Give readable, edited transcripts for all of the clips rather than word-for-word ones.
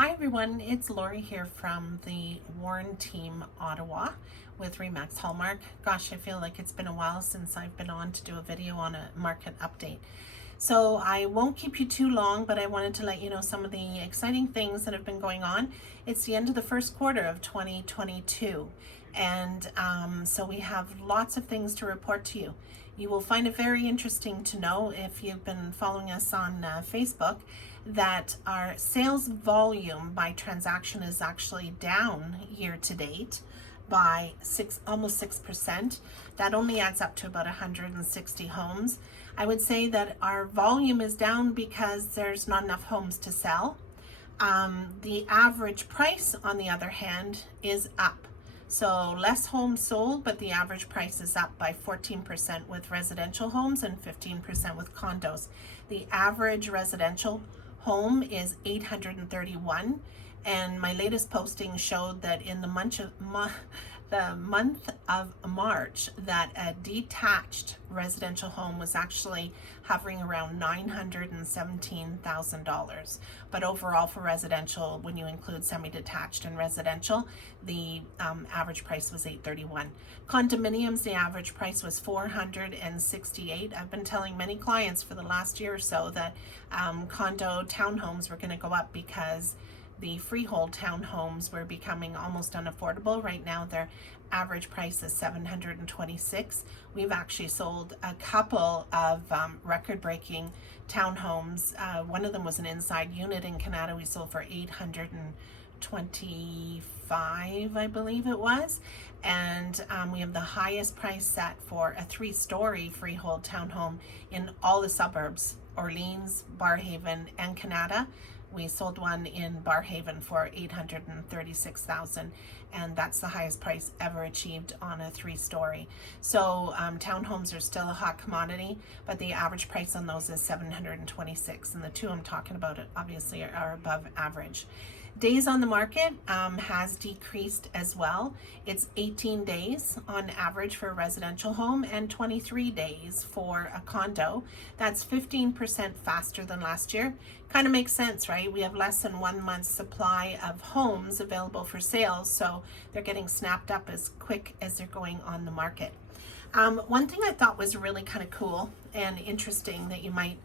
Hi everyone, it's Lori here from the Warren team, Ottawa, with Remax Hallmark. Gosh, I feel like it's been a while since I've been on to do a video on a market update. So I won't keep you too long, but I wanted to let you know some of the exciting things that have been going on. It's the end of the first quarter of 2022, and so we have lots of things to report to you. You will find it very interesting to know, if you've been following us on Facebook, that our sales volume by transaction is actually down year to date by almost 6%. That only adds up to about 160 homes. I would say that our volume is down because there's not enough homes to sell. The average price, on the other hand, is up. So less homes sold, but the average price is up by 14% with residential homes and 15% with condos. The average residential home is 831, and my latest posting showed that in the month of March, that a detached residential home was actually hovering around $917,000. But overall for residential, when you include semi-detached and residential, the average price was $831. Condominiums, the average price was $468. I've been telling many clients for the last year or so that condo townhomes were going to go up because the freehold townhomes were becoming almost unaffordable. Right now, their average price is $726. We've actually sold a couple of record-breaking townhomes. One of them was an inside unit in Canada. We sold for $825, I believe it was. And we have the highest price set for a 3-story freehold townhome in all the suburbs, Orleans, Barrhaven, and Canada. We sold one in Barrhaven for $836,000, and that's the highest price ever achieved on a 3-story. So townhomes are still a hot commodity, but the average price on those is $726, and the two I'm talking about obviously are above average. Days on the market has decreased as well. It's 18 days on average for a residential home and 23 days for a condo. That's 15% faster than last year. Kind of makes sense, right? We have less than 1 month's supply of homes available for sales, so they're getting snapped up as quick as they're going on the market. One thing I thought was really kind of cool and interesting that you might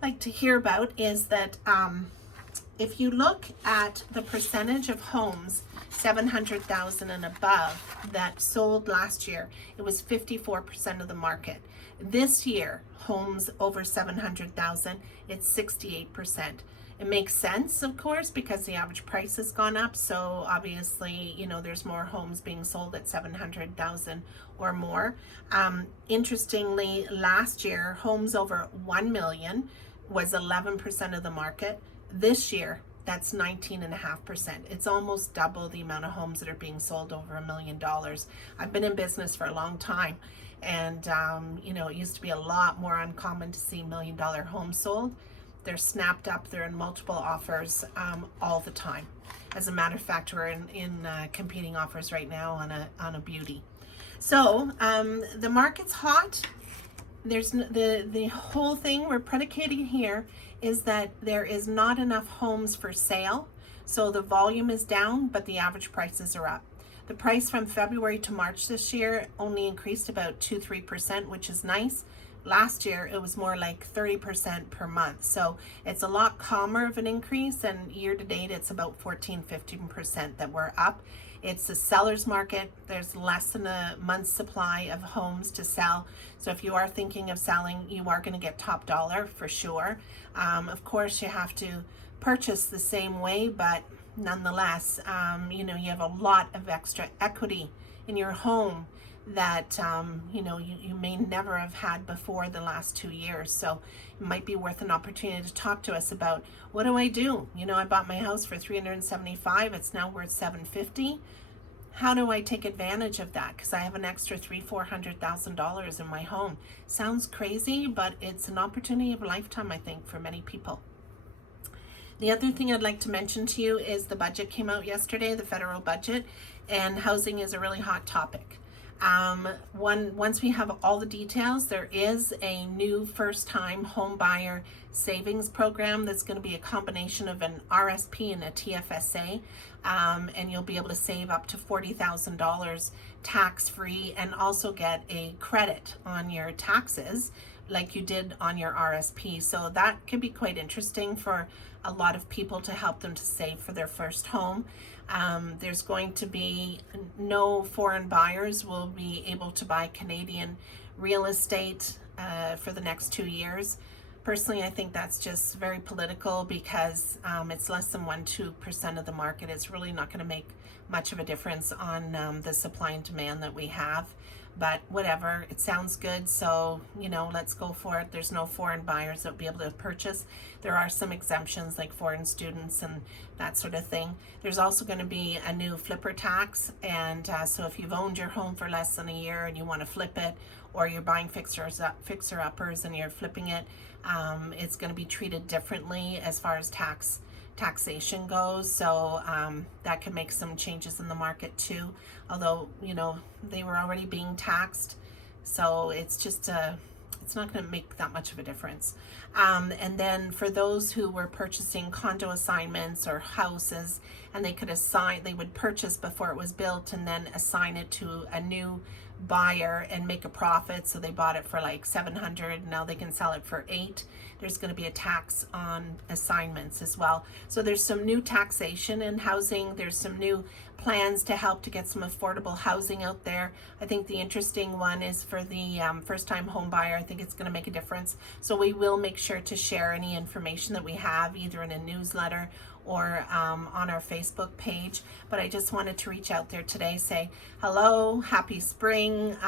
like to hear about is that if you look at the percentage of homes 700,000 and above that sold last year, it was 54% of the market. This year, homes over 700,000, it's 68%. It makes sense, of course, because the average price has gone up. So obviously, you know, there's more homes being sold at 700,000 or more. Interestingly, last year, homes over 1 million was 11% of the market. This year, that's 19.5%. It's almost double the amount of homes that are being sold over $1 million. I've been in business for a long time, and you know, it used to be a lot more uncommon to see $1 million homes sold. They're snapped up. They're in multiple offers all the time. As a matter of fact, we're in competing offers right now on a beauty. So the market's hot. There's the whole thing we're predicating here is that there is not enough homes for sale. So the volume is down, but the average prices are up. The price from February to March this year only increased about 2-3%, which is nice. Last year, it was more like 30% per month. So it's a lot calmer of an increase, and year to date, it's about 14-15% that we're up. It's a seller's market. There's less than a month's supply of homes to sell. So if you are thinking of selling, you are going to get top dollar for sure. Of course, you have to purchase the same way, but nonetheless, you know, you have a lot of extra equity in your home that you know, you may never have had before the last 2 years. So it might be worth an opportunity to talk to us about, what do I do? You know, I bought my house for $375. It's now worth $750. How do I take advantage of that? Because I have an extra $300,000-$400,000 in my home. Sounds crazy, but it's an opportunity of a lifetime, I think, for many people. The other thing I'd like to mention to you is the budget came out yesterday, the federal budget, and housing is a really hot topic. Once we have all the details, there is a new first-time home buyer savings program that's going to be a combination of an RSP and a TFSA, and you'll be able to save up to $40,000 tax-free and also get a credit on your taxes like you did on your RSP. So that can be quite interesting for a lot of people to help them to save for their first home. There's going to be no foreign buyers will be able to buy Canadian real estate for the next 2 years. Personally, I think that's just very political because it's less than 1-2% of the market. It's really not going to make much of a difference on the supply and demand that we have. But whatever, it sounds good, so let's go for it. There's no foreign buyers that will be able to purchase. There are some exemptions like foreign students and that sort of thing. There's also going to be a new flipper tax, and so if you've owned your home for less than a year and you want to flip it, or you're buying fixer-uppers and you're flipping it, it's going to be treated differently as far as taxation goes. So that can make some changes in the market too, although they were already being taxed, so it's just it's not going to make that much of a difference. And then for those who were purchasing condo assignments or houses, and they would purchase before it was built and then assign it to a new buyer and make a profit. So they bought it for like $700, now they can sell it for $8. There's going to be a tax on assignments as well. So there's some new taxation in housing. There's some new plans to help to get some affordable housing out there. I think the interesting one is for the first-time home buyer. I think it's going to make a difference. So we will make sure to share any information that we have either in a newsletter or on our Facebook page. But I just wanted to reach out there today, say hello, happy spring.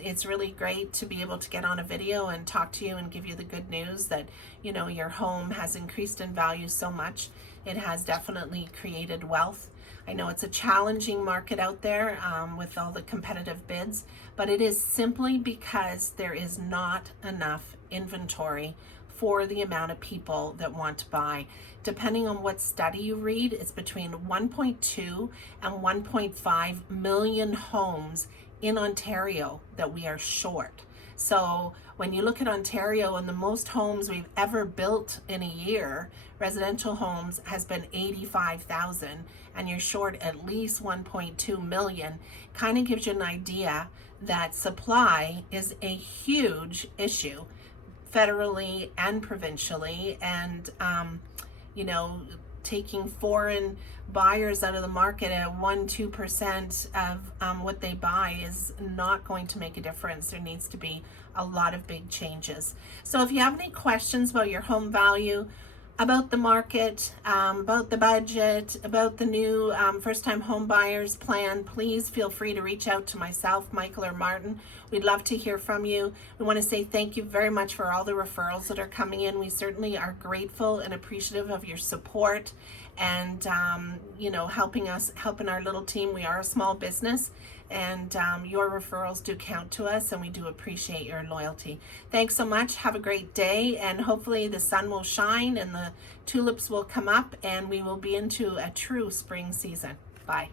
It's really great to be able to get on a video and talk to you and give you the good news that your home has increased in value so much. It has definitely created wealth. I know it's a challenging market out there with all the competitive bids, but it is simply because there is not enough inventory for the amount of people that want to buy. Depending on what study you read, it's between 1.2 and 1.5 million homes in Ontario that we are short. So when you look at Ontario, and the most homes we've ever built in a year, residential homes, has been 85,000, and you're short at least 1.2 million, kind of gives you an idea that supply is a huge issue federally and provincially, and taking foreign buyers out of the market at 1-2% of what they buy is not going to make a difference. There needs to be a lot of big changes. So if you have any questions about your home value, about the market, about the budget, about the new first-time home buyers plan, please feel free to reach out to myself, Michael, or Martin. We'd love to hear from you. We want to say thank you very much for all the referrals that are coming in. We certainly are grateful and appreciative of your support and helping our little team. We are a small business, and your referrals do count to us, and we do appreciate your loyalty. Thanks so much. Have a great day, and hopefully the sun will shine and the tulips will come up and we will be into a true spring season. Bye.